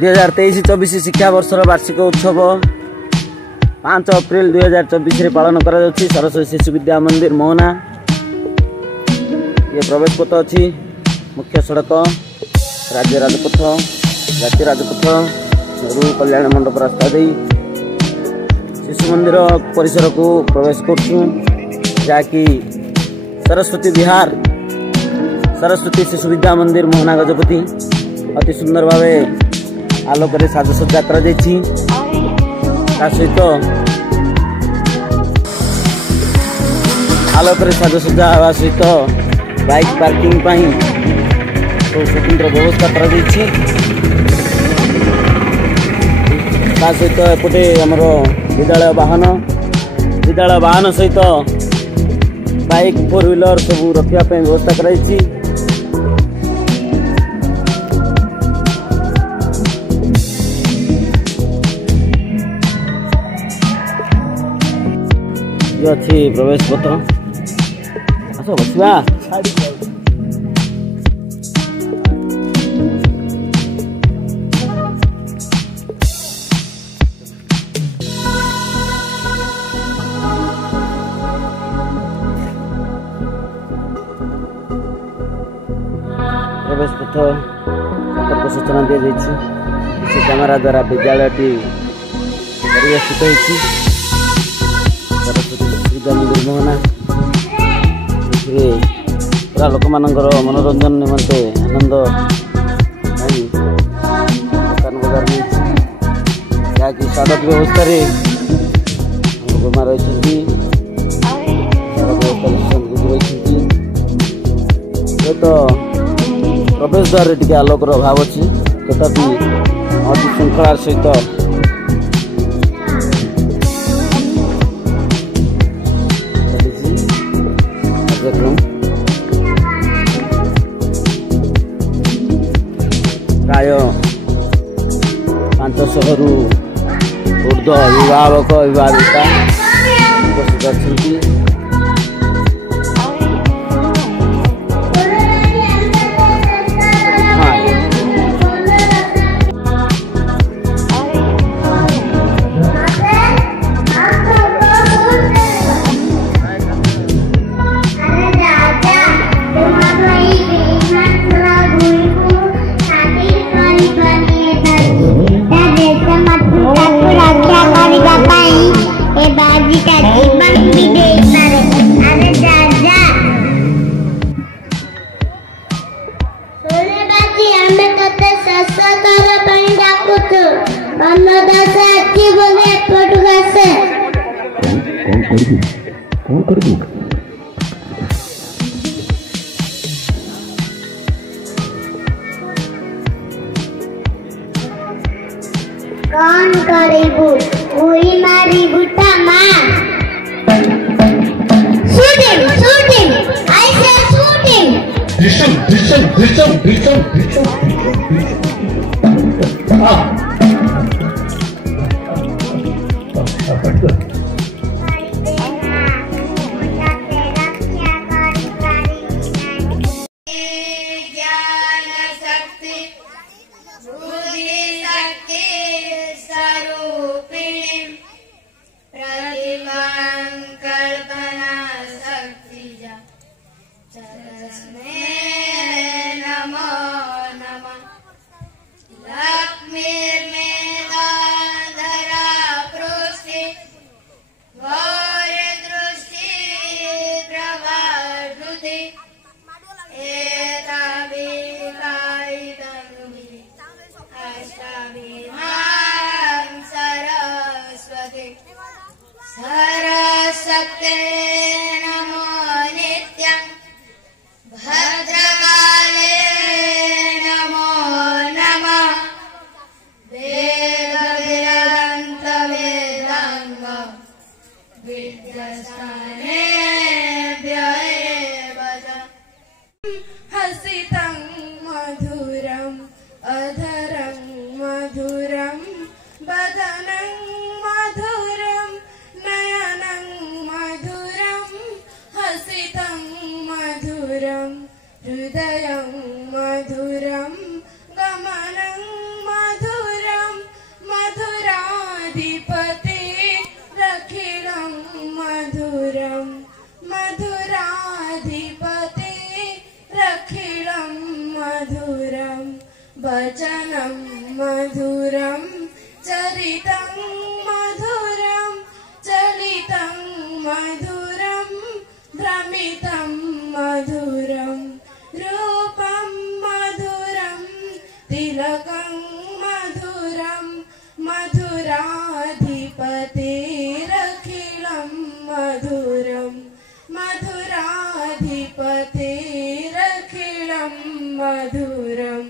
2023-24 शिक्षावर्षर वार्षिक उत्सव 5 अप्रैल 2024 पालन करा जाउछि सरस्वती शिशु विद्या मंदिर मोहना। ये प्रवेश पथ अच्छी मुख्य सड़क राज्य राजपथ जातीय राजपथ नेहरू कल्याण मंडप रास्ता दे शिशु मंदिर परिसर को प्रवेश करछुं, जाकि सरस्वती विहार सरस्वती शिशु विद्या मंदिर मोहना गजपति अति सुंदर भावे आलोक साजसज्जा कर सहित आलोक साजसज्जा हवा सहित बाइक पार्किंग स्वतंत्र व्यवस्था कर सहित एपटे आमर विद्यालय वाहन सहित बाइक 4 व्हीलर सब रखापी व्यवस्था कराई। ये अच्छी प्रवेश पथ आस बसवा प्रवेश पथ सतर्क सूचना दी जाइए। कैमेरा द्वारा विद्यालयटी परिवेशित होती सरस्वती विद्या मंदिर मोहना। पूरा लोक मानकर मनोरंजन निमंते आनंद दुकान बजार नहीं जहाँकि सड़क व्यवस्था रही तो प्रवेश द्वार टे आलोकर अभाव अच्छी तथापि अति श्रृंखलार सहित कार्यक्रम प्राय 500 रु ऊर्ध्व अभिभावक अभिभाविका उपस्थित अच्छी। कौन कर दू कौन करेबू वही मारी बुटा मार shoot him I say shoot him disham वचनं मधुरं चरितं मधुरं चलितं मधुरं भ्रमितं मधुरं रूपं मधुरं तिलकं मधुरं मधुराधिपतेरखिलं मधुरं मधुराधिपतेरखिलं मधुरम्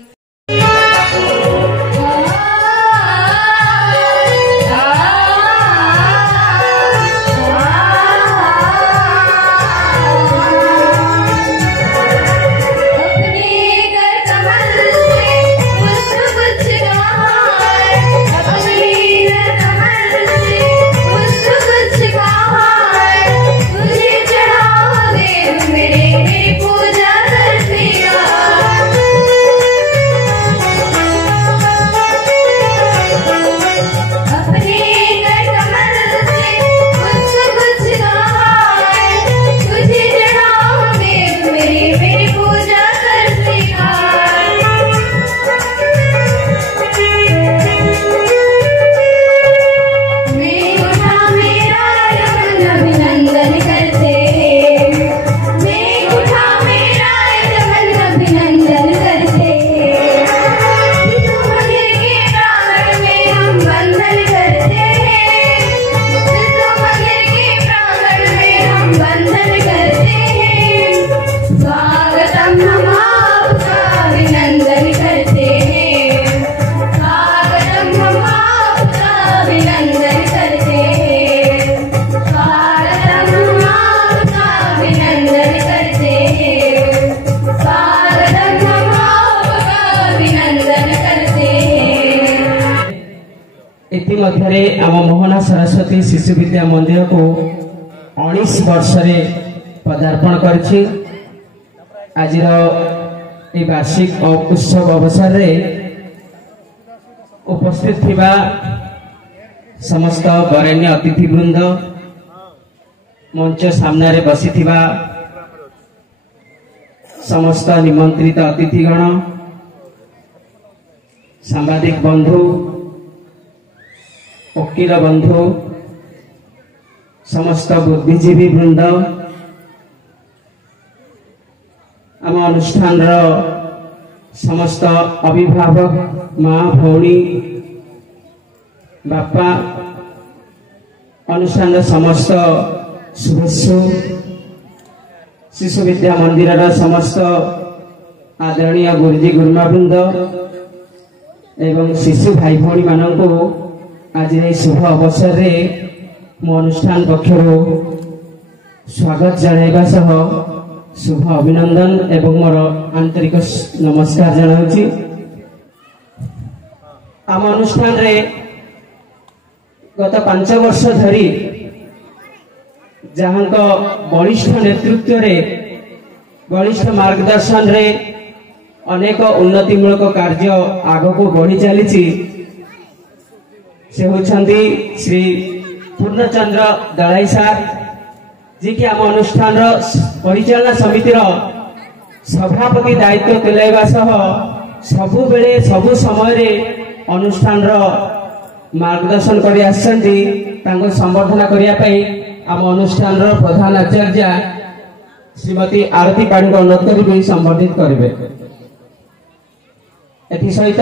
इतिमध्य आम मोहना सरस्वती शिशु विद्या मंदिर को 19 वर्ष पदार्पण कर आज वार्षिक उत्सव अवसर रे उपस्थित थिबा समस्त वरेण्य अतिथि वृंद मंच सामने बसी थिबा समस्त निमंत्रित अतिथिगण सांबादिक बंधु वकील बंधु समस्त बुद्धिजीवी वृंद आम अनुष्ठान समस्त अभिभावक माँ भौणी बापा अनुष्ठान समस्त शुभेच्छु शिशु विद्या मंदिर समस्त आदरणीय गुरुजी गुरुमा वृंद एवं शिशु भाई भौणी मानक आज शुभ अवसर रे मो अनुष्ठान पक्षर स्वागत जनाइबा सह शुभ अभिनंदन एवं मोर आंतरिक नमस्कार जनाउछि। आम अनुष्ठान रे गत 5 वर्ष धरी जहां बलिष्ठ नेतृत्व रे बलिष्ठ मार्गदर्शन रे अनेक उन्नतिमूलक कार्य आग को बढ़ी चली से होछंती श्री पूर्णचंद्र दलाई सार जी कि आम अनुष्ठान परिचालना समिति सभापति दायित्व तुलाइबा सह सबु बेले सबु समय रे अनुष्ठान मार्गदर्शन करि आछंती तांको संबर्धना करिया पई आम अनुष्ठान प्रधान आचार्य श्रीमती आरती पाणी को अनुरोध करी संबोधित करिवे। एथि सहित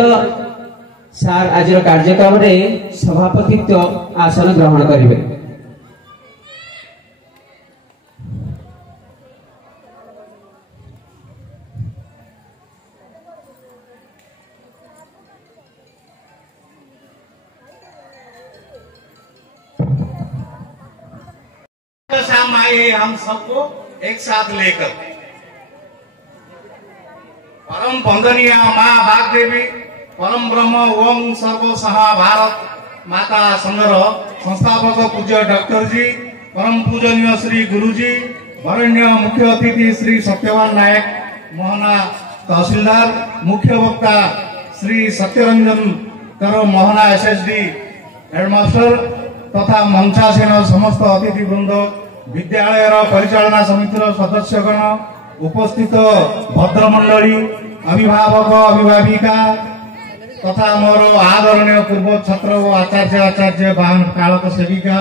सार आज कार्यक्रम रे सभापतित्व आसन ग्रहण करिवे। आए हम सबको एक साथ लेकर परम वंदनीय माँ वाग्देवी परम ब्रह्म ओम सर्व सहा भारत माता संघर संस्थापक पूज्य डॉक्टर जी परम पूजनीय श्री गुरुजी वरेण्य मुख्य अतिथि श्री सत्यवान नायक मोहना तहसीलदार मुख्य वक्ता श्री सत्यरंजन कर मोहना एसएसडी हेडमास्टर तथा मंचासीन समस्त अतिथि वृंद विद्यालय परिचालना समितिर सदस्यगण उपस्थित भद्रमंडली अभिभावक अभिभाविका तथा मोर आदरणीय पूर्व छात्र और आचार्य बाहन कालक सेविका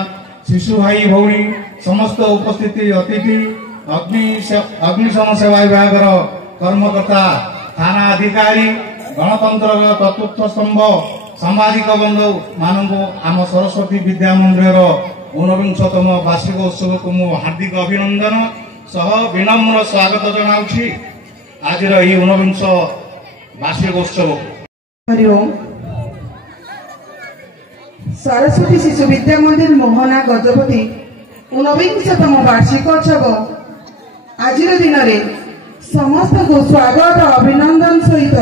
शिशु भाई भौणी समस्त उपस्थिति अतिथि अग्निशम सेवा विभाग कर्मकर्ता थाना अधिकारी गणतंत्र चतुर्थ स्तंभ सामाजिक बंधु मानक आम सरस्वती विद्या मंदिर 49तम वार्षिक उत्सव को मु हार्दिक अभिनंदन सह विनम्र स्वागत जनाऊँगी आज 49 वार्षिक उत्सव। हरि ओम। सरस्वती शिशु विद्या मंदिर मोहना गजपति 49तम वार्षिकोत्सव आज दिन में समस्त को स्वागत अभिनंदन सहित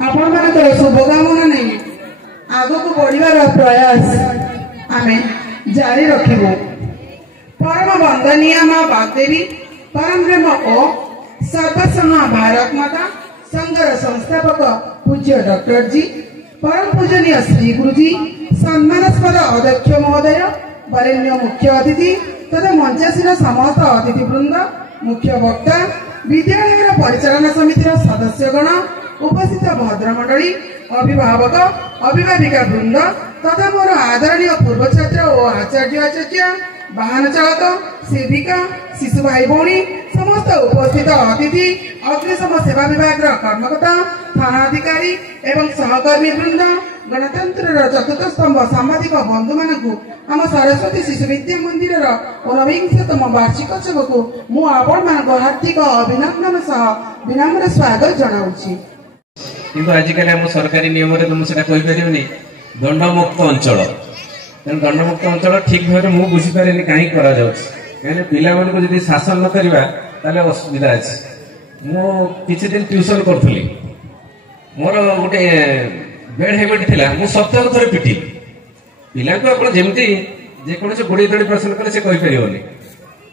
आपण मान शुभकामना नहीं आग को बढ़िबार प्रयास आमे जारी रखिबो। परम वंदनीय मां वाग्देवी परम प्रेम ओ सर्वसमा भारत माता संघर संस्थापक पूज्य डॉक्टर जी परम पूजनीय श्री गुरुजी सम्मानास्पद अध्यक्ष महोदय वरेण्य मुख्य अतिथि तथा मंचासीन समस्त अतिथि वृंद मुख्य वक्ता विद्यालय परिचालना समिति सदस्यगण उपस्थित भद्रमंडली अभिभावक अभिभाविका वृंद तथा मोर आदरणीय पूर्व छात्र और आचार्य वाहन चालक सेविका शिशु भाई भौणी समस्त उपस्थित अतिथि अग्निशम सेवा विभाग कर्मकर्ता थाना अधिकारी एवं सहकर्मी वृंद गणतंत्र चतुर्थ स्तंभ सामाजिक बंधु मानक आम सरस्वती शिशु विद्या मंदिर 49तम वार्षिकोत्सव को मु आपण मान हार्दिक अभिनंदन सह विनम्र स्वागत जनाऊँगी। किंतु आजिकल आम सरकारी नियम मुझे कहीपरि दंडमुक्त अंचल तेणु दंडमुक्त अंचल ठीक भाव में मुझे बुझीपारे कहीं कहीं पिला मानक शासन न करवा असुविधा अच्छे। मुझे दिन ट्यूशन करी मोर गोटे बेड हेबिट थी मुझे सप्ताह थे पिटी पिला को जमी जेकोसी गोड़े तोड़ी प्रश्न कले से कहीपर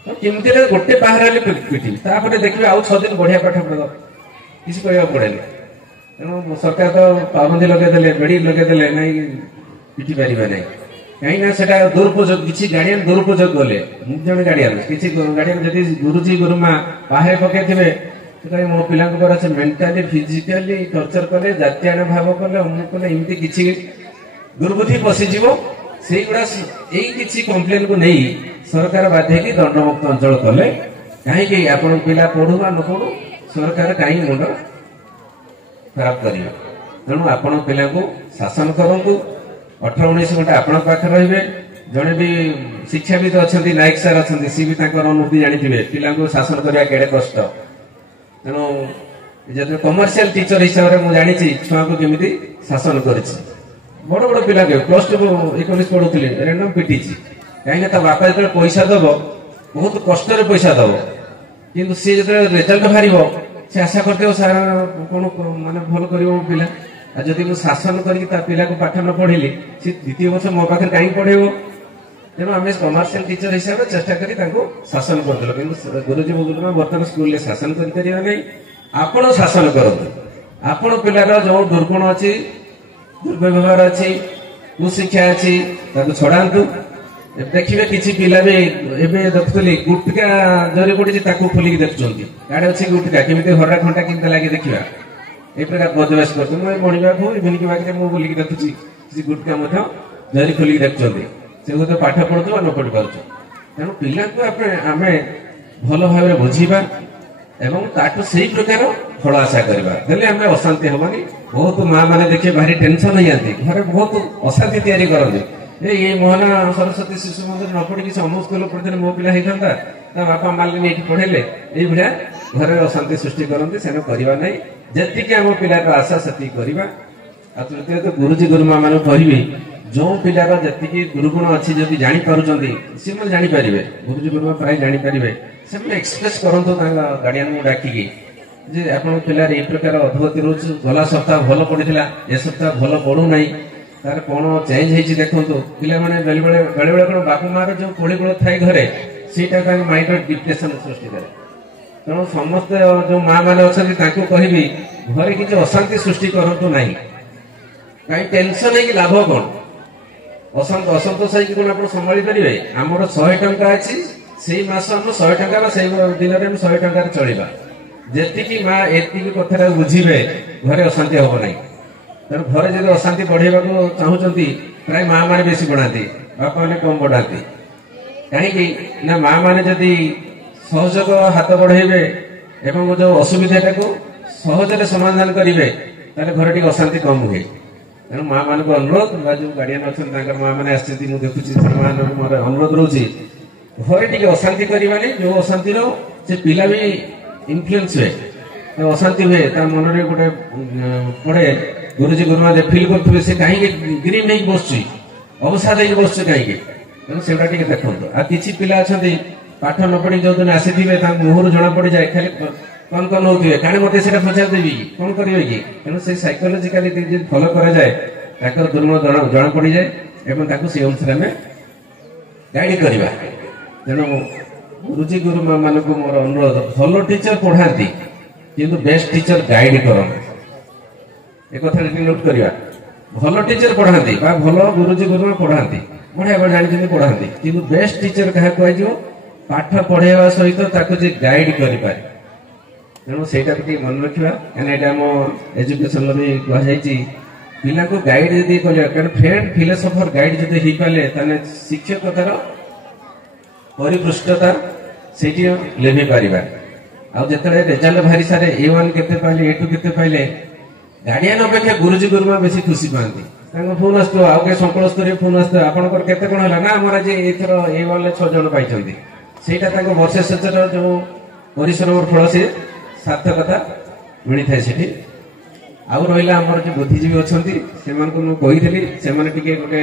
तो केमती गोटे बाहर पिटी देखिए आउ 6 दिन बढ़िया पाठ पढ़ किसी कह पड़े तेणु सरकार तो पाबंदी लगेदे बेड़ी लगेदे ना पिटी पारे ना कहीं से दुरुपयोग किसी गार्डियन दुरुपयोग कले जन गार्डियन किसी गार्डियन जदि गुरुजी गुरुमा बाहे पकड़े मो पिला मेंटाली फिजिकाली टर्चर कले जातीय भाव कले अमुक कले एमती किसी दुर्बुद्धि पशिज से गुड़ा यही कम्प्लेन को नहीं सरकार बाध्य की दंडमुक्त अंचल कले कहीं आपण पिला पढ़ू न पढ़ू सरकार कहीं मुंड खराब कर तेणु आपण पिला को शासन करूँ 18-19 घंटा आपण पाखे रे जड़े भी शिक्षाविद अच्छा नायक सार अच्छा सी भी अनुभूति जानी पिला को शासन करवा केड़े कष्ट तेणु जो कमर्शियल टीचर हिसाब से मुझे जानी छुआ को केमी शासन कर बड़ बड़ पिला +2 19 पढ़ुली रेंडम पिटी कहीं बापा जो पैसा दब बहुत कष्ट पैसा दब कि सी जो रिजल्ट बाहर से आशा करते सार कौन माने भल कर पिला जदि मुझे शासन कर पिला को पाठ न पढ़ी सी द्वितीय वर्ष मो पाखे कहीं पढ़ेब तेणु आम कमर्शियल टीचर हिसाब से चेष्टा कर शासन करदेल कि गुरुजी गुरुमा बर्तमान स्कूल में शासन कर आपण शासन करूँ आपण पिलार जो दुर्गुण अच्छी दुर्व्यवहार अच्छी कुशिक्षा अच्छी छड़ातु देखिए किसी पिला भी एवं देखुली गुटका जरी पड़ी खोलिक देखुं गाड़े अच्छी गुटका केमी हरा घंटा केमती लगे देखा ये प्रकार बदमाश करते मणिबा को इवनिंग बाग में बुलिक देखुची किसी गुटका जरी खोलिक देखुं से हूँ पाठ पढ़ु न पढ़ी पार्छ तेणु पिला को आम भल भाव बुझा एवं ताठू से प्रकार फल आशा करवा आम अशांति हेनी। बहुत माँ मैंने देखिए भारी टेंशन हो जाती घर बहुत अशांति तैयारी करते ये मोहना सरस्वती शिशु मंदिर न पढ़ी किसी अमु स्कूल पढ़ते मो पिला होता बापा मालिनी ये पढ़ेले ये घर अशांति सृष्टि करते से करवा ना जी आम पिला आशा से करवा। तृतीय तो गुरुजी गुरुमा मान कहि जो पिलार जी गुरुगुण अच्छी जब जापर सी मैंने जापर गुरुजी गुरुमा प्राय जापर से एक्सप्रेस करूँ गार्डियन को डाकिकी जे आप पिलार ये प्रकार अधोगति रोच गला सप्ताह भल पड़ा ए सप्ताह भल पढ़ूना तार कौन चेंज हो देखो पिला मैंने बेले बेले कौन बापा मार जो कोड़ीगुण थाए घरे से माइंड डिप्रेशन सृष्टि करे तेणु समस्त जो माँ मैंने अच्छा कहबी घरे किसी अशांति सृष्टि करूँ ना कहीं टेंशन है कि लाभ कौन असंतोष है कौन आप संभाली पारे आमर 100 टंका अच्छी से मास आम 100 टंका से दिन में 100 टंका चलवा जी माँ एति कथा बुझे घरे अशांति हम ना तेणु घरे जब अशांति बढ़ेगा चाहूँगी प्राय माँ मैंने बेसी बढ़ाती बापा मैंने कम बढ़ाती कहीं ना माँ मैंने जदि सहयोग हाथ बढ़ेबे एवं जो असुविधा को सहजरे समाधान करेंगे ताले घर टी अशांति कम हुए तेणु माँ मान को अनुरोध जो गार्डियन अच्छा माँ मैंने आसुँच देखुची मोर अनुरोध रोचे घरे टी अशांति करवानी जो अशांति से पिला भी इनफ्लुएंस हुए तो अशांति हुए मन में गोटे पड़े गुरुजी गुरुमा फिल करेंगे से कहीं ग्रीन नहीं बस अवसाद हो बस कहीं तेणु से देखो आ कि पिला अच्छा पाठ न पढ़ी जो दिन आसी मुहर जना पड़ जाए खाली कौन कौन होते कहीं मत से पचार देवी कौन करेंगे कि तेणु से साइकोलोजिकाली फॉलो करा जाए दुर्गुण जना पड़ जाए और से अनुसार आम गाइड करवा तेणु गुरुजी गुरुमा मान को मोर अनुरोध भल टीचर पढ़ाती किंतु बेस्ट टीचर गाइड कर एक नोट करवा भल टीचर पढ़ाती भल गुरुजी गुरुमा पढ़ाती बढ़िया जानी पढ़ाती किंतु बेस्ट टीचर क्या कह पाठ पढ़ेवा सहित गाइड कर तेणु से मन रखा कहीं आम एजुकेशन भी कहुई पिला को गाइड जब करें फ्रेंड फिलोसोफर गाइड जब हो पारे शिक्षकतार परिपृष्ठता से लेभि पार आते रेजल्ट बाहरी सारे A1 केते पाइले A2 केते पाइले गार्डियन अपेक्षा गुरुजी गुरुमा बेसी खुशी पाती फोन आसो आउ के संकल स्तर फोन आसो आपंकर केते कौन है ना आमर आज एथर A1 6 जन पाई से वर्षे शेषर जो परिश्रम फल से सार्थकता मिली थाए से आउ रहा आमर जो बुद्धिजीवी अच्छा से गोटे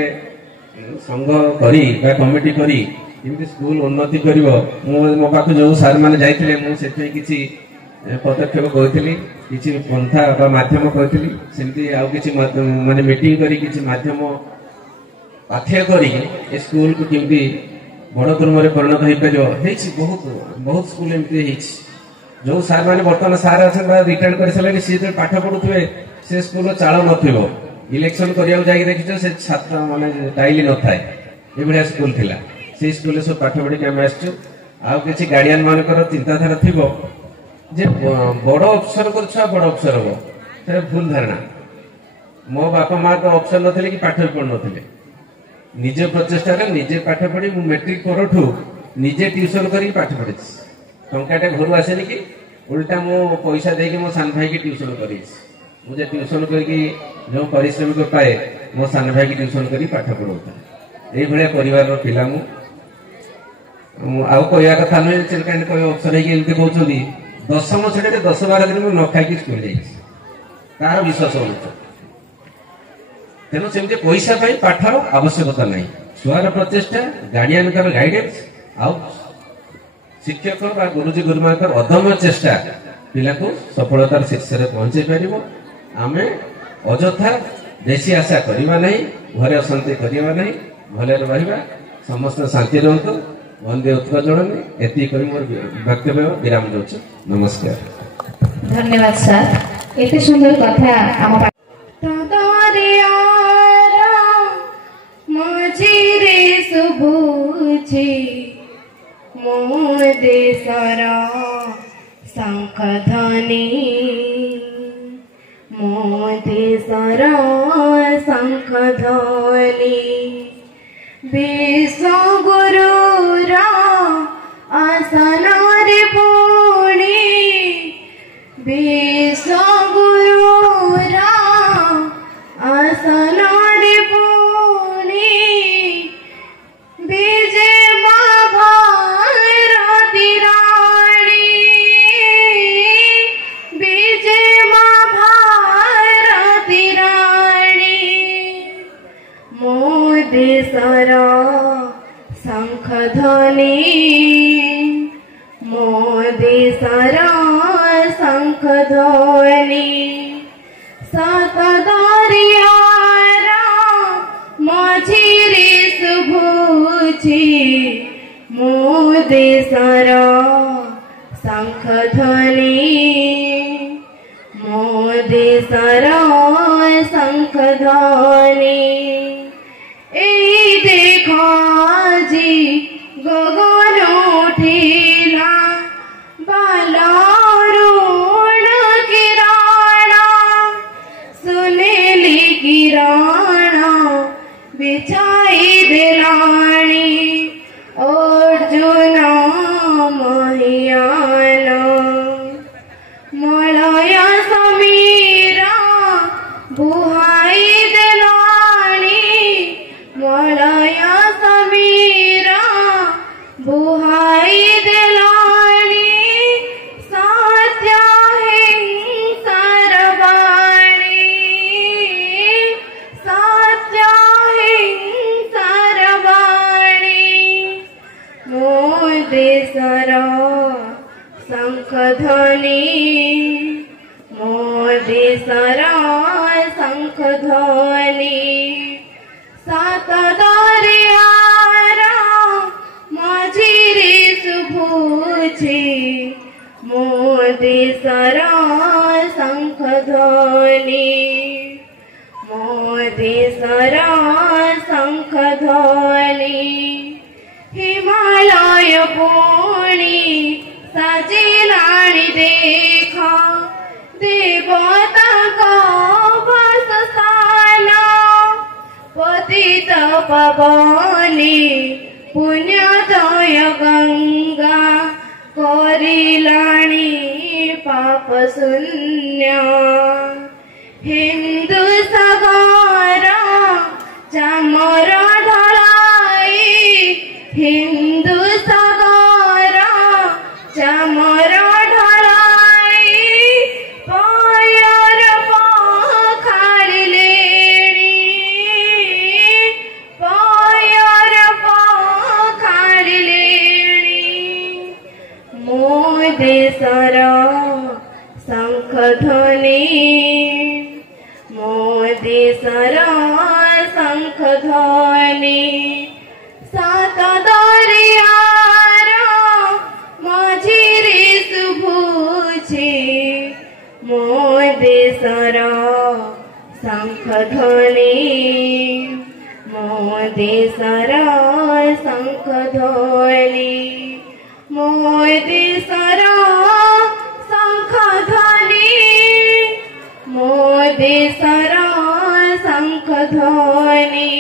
संघ कर कमिटी करी स्कूल उन्नति कर मो पाख जो सार मैंने जाते मुझे किसी पदक्षेप कही पंथा मध्यम कही सेमती आउ कि माने मीटिंग करी मध्यम पाथ्य कर स्कूल को केमती बड़ क्रम परिणत हो पार बहुत बहुत स्कूल एमती जो सार मैंने बर्तमान सार अच्छा रिटायर्ड कर सारे सी जो पाठ पढ़ुवे से स्कूल चाल न इलेक्शन करने जाए देखिए से छात्र माने टाइल न थाए ये स्कूल थिला से स्कूल सब पाठ पढ़ी आम आसचु आउ कि गार्डियन मानकर चिंताधारा थी जे बड़ अफसर कर छुआ बड़ अफसर हम से भूल धारणा मो बापा माँ तो अफसर नथिले कि पाठ भी पढ़ नथिले निज प्रचेषार निजे पाठ पढ़ी मु मेट्रिक परठू निजे ट्यूशन कर पाठ पढ़ी टंकाटे घर आसेनि कि उल्टा मो पैसा देकी मो सान भाई की ट्यूशन करी मुझे ट्यूशन करके जो पारिश्रमिक पाए मो सान भाई की ट्यूशन कर पाठ पढ़ाता ये भाया परिवार पिला आउ कहवा कथा नुहे कहीं कह अफसर होती कहते 10 छड़े 10-12 दिन न खाई स्कूल तार विश्वास अनुसार तेणु सेमती पैसा पाठर आवश्यकता नहीं छुआर प्रचेषा गार्डियन गाइडेंस आउ शिक्षक गुरुजी गुरुमा अदम्य चेष्टा पिला को सफलतार शीर्ष में पहुंचे पार आम अजथा देशी आशा करवा नहीं घरे अशांति करवा नहीं भले रहा समस्त शांति रुहतु वंदे उत्कर्जननी एति कर मोर वक्तव्य विराम दउछु नमस्कार धन्यवाद सर एते सुंदर कथा आम मझिरे सुबुझे मो देशर शंख ध्वनि मो देशर शंख ध्वनि विश्व गुरुर आसन रे पुणी विश्व गुरुर आसन रे पुणी विजय मां भारती रानी विजय मां भारती रानी मो देशर शंख ध्वनि मो देशर शंख ध्वनि सात दरियार मझिरे शुभुछि मो देशर शंख ध्वनि मो देशर शंख ध्वनि देखा जी गगन उठिला बालारुण किरण सुनेली छाई दिलानी अर्जुन महियान मलय समीरा बुहाई दिलानी मलय समीरा बुहाई दिलानी सत्य हिंसर वाणी सत्य हिंसर वाणी मो देशर शंखध्वनि मो देशर शंखध्वनि सात दरियार मझिरे शुभुछि मो देशर शंखध्वनि मो देशर शंखध्वनि हिमालय पुणी सजिलाणी देख देवता वासस्थान पतित पावनी पुण्योदय गंगा करिलाणी पाप शून्य हिंदू सागर चामर ढलाई हिंदू सागर चामर ढलाई पायर पखाड़िलेणी पायर पखाड़िलेणी मो देशर शंखध्वनि मो देशर शंखध्वनि सात दरियार मझिरे शुभुछि मो देशर शंखध्वनि मो देशर शंखध्वनि मो देशर शंखध्वनि मो देशर शंखध्वनि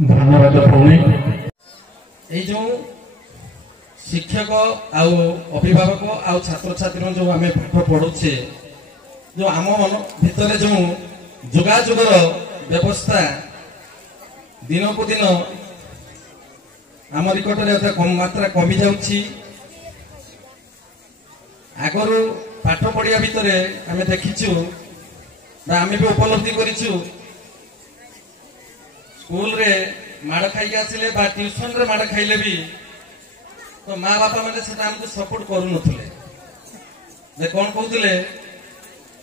धन्यवाद भौणी जो शिक्षक आउ अभिभावक आउ छात्र छात्री जो आम पाठ पढ़ुचे जो आम मन भितर जो जोगाजोगर व्यवस्था दिन को दिन आम निकट में मात्रा कमी जाउछि आगरू पाठ पढ़िया भितर आम देखिछु आम भी उपलब्धि करिछु स्कूल रे माड़ खाई आसिले बा ट्यूशन रे माड़ खाइले भी तो माँ बापा मैंने हमको सपोर्ट करू नथिले जे कोन कहउतिले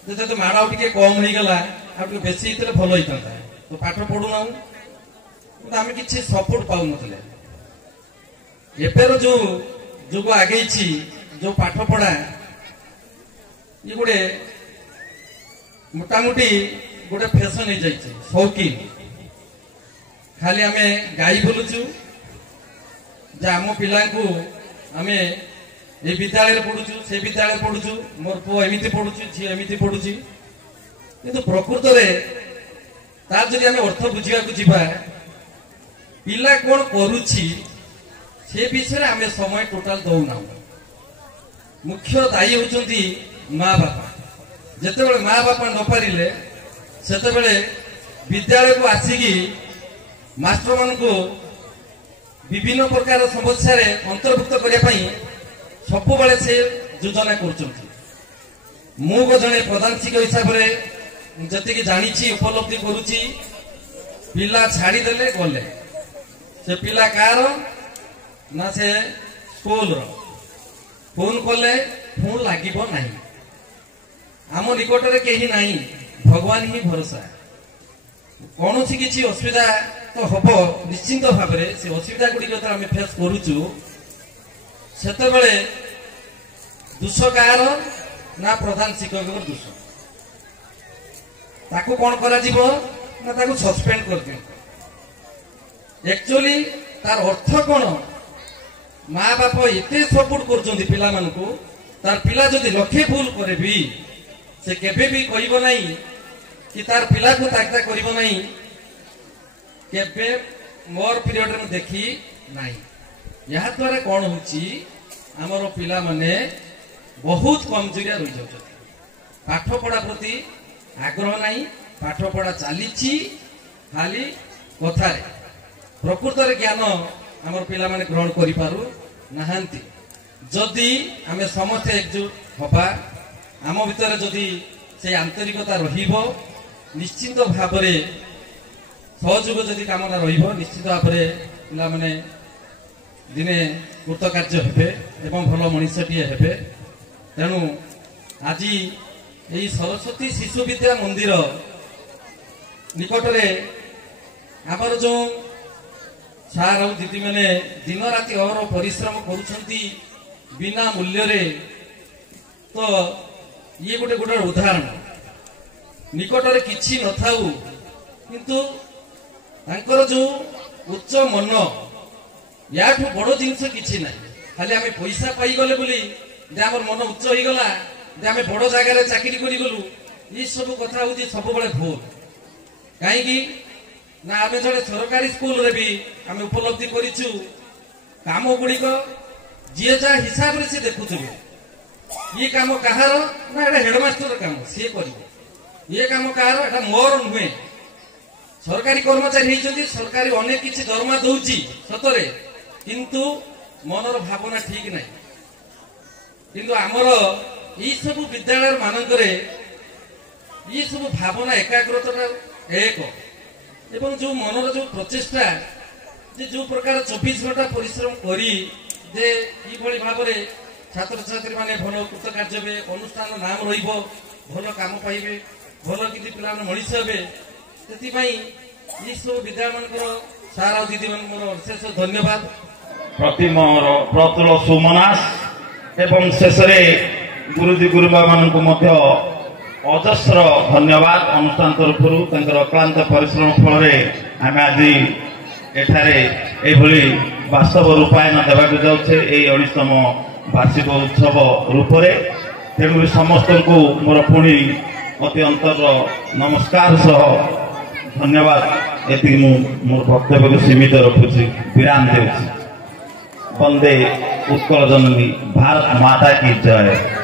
जे जदि माड़ आउ टिके कम हो गला आ टिके बेसी हितले भलो हितंता तो पाठ पढु ना तो आम किछि सपोर्ट पाउ नथिले एपेर जो जुग आगेछि जो पाठ पढ़ा ये गोटे मोटामोटी गोटे फैशन हो जाइए शौकीन खाली आमे गाई बोलुचु आम पिला आमे ये विद्यालय पढ़ुचु से विद्यालय पढ़ुचु मोर पुओ एमती पढ़ुचु झी एमती पढ़ुची किंतु प्रकृत में तार जदि आमे अर्थ बुझा पिला कौन करुछि से विषय आमे समय टोटाल दौना मुख्य दायी होचंती माँ बापा जिते बड़े माँ बापा न पारिले सेते बड़े विद्यालय को आसिकी मास्टर मान को विभिन्न प्रकार समस्या अंतर्भुक्त करने सब बेले से योजना कर जड़े प्रधान शिक्षक हिसाब से जी जानी उपलब्धि करुच्ची पिला छाड़ीदे गले से पिला कार ना से स्कूल फोन कले फोन लगे ना आम निकट में कहीं ना भगवान ही भरोसा कौन सी किसी असुविधा तो हम निश्चिंत भाव से असुविधा गुड़िक आम फेस करुचु सेते दोष कार ना प्रधान शिक्षक दोष ताकू कौन करा जीवो ना ताकू सस्पेंड कर दियो एक्चुअली तार अर्थ कौन माँ बाप एते सपोर्ट कर पिला मानकू तार पिला जदि लक्षे भूल करे भी से केबे भी कहबो नहीं कि तार पिला को ताकता करिबो नहीं केबे मोर पीरियड में देखी नहीं। यह द्वारा कौन होची आमर पिला माने बहुत कमजोरिया रही जाउछथि। पाठ पढ़ा प्रति आग्रह नहीं, पाठ पढ़ा चलीची खाली कथारे, प्रकृत ज्ञान आमर पिला माने ग्रहण करि पारु नाहांती। जदि आमे समस्ते एकजुट हबा, आम भितर जदि से आंतरिकता रहिबो, निश्चित भाव में सहयोग जदि कामना रहिबो, निश्चित भाव में पिला माने दिने कृतकार्य हेबे एवं भल मनीषटीए हेबे। तेणु आज यही सरस्वती शिशु विद्या मंदिर निकटरे आमर जो सार और दीदी मैंने दिन राति अहर परिश्रम करुछंती बिना मूल्य रे, तो ये गोटे गोटे उदाहरण। निकटरे किछि न थाउ किंतु तांकर जो उच्च मन, याठू बड़ जिनस किछि ना, खाली आमे पैसा पाई गले बोली जे हमर मन उच्च होई गला, जे आमे बड़ जगह रे चाकरी करि गलु, ई सब कथा होची सब बळे भूल। काहे कि ना आमे जड़े सरकारी स्कूल रे भी आमे उपलब्धि करिछु काम गुड़िक जी जा हिसाब रे से देखुथिबे, ये काम कहार ना एटा हेडमास्टर काम से करिबो, ये काम कहार एटा मोर नुहे। सरकारी कर्मचारी होइछन्ती, सरकारी अनेक किछि दरमा दउची सतरे, किंतु मनर भावना ठीक नहीं। किंतु आमर ये सब विद्यालय मानकरे ये सब भावना एकाग्रता एक एवं जो मनर जो प्रचेष्टा जे जो प्रकार 24 घंटा परिश्रम करी जे ई भली भाव रे छात्र छात्री माने भल कृतकार्य हेबे, अनुष्ठान नाम रहिबो, भल काम पाइबे, भल किछि पिला मनीष हेबे। सेति पई ई सब विद्यालय मानकर सारा दीदी मान मोर अशेष धन्यवाद। प्रतिमर प्रतुल सुमनास एवं शेष गुरुजी गुरुबा मानक मध्य अजस्र धन्यवाद। अनुष्ठान तरफ अक्लांत परिश्रम फल आम आज एठारे एभली वास्तव रूपायन देवाक जाऊे 19तम वार्षिक उत्सव रूप से। तेणु समस्त को मोर पुणी अति अंतर नमस्कार सह धन्यवाद। ये मोर वक्तव्य को सीमित रखुची, विराम देउछि। वंदे उत्कल जननी भारत माता की जय।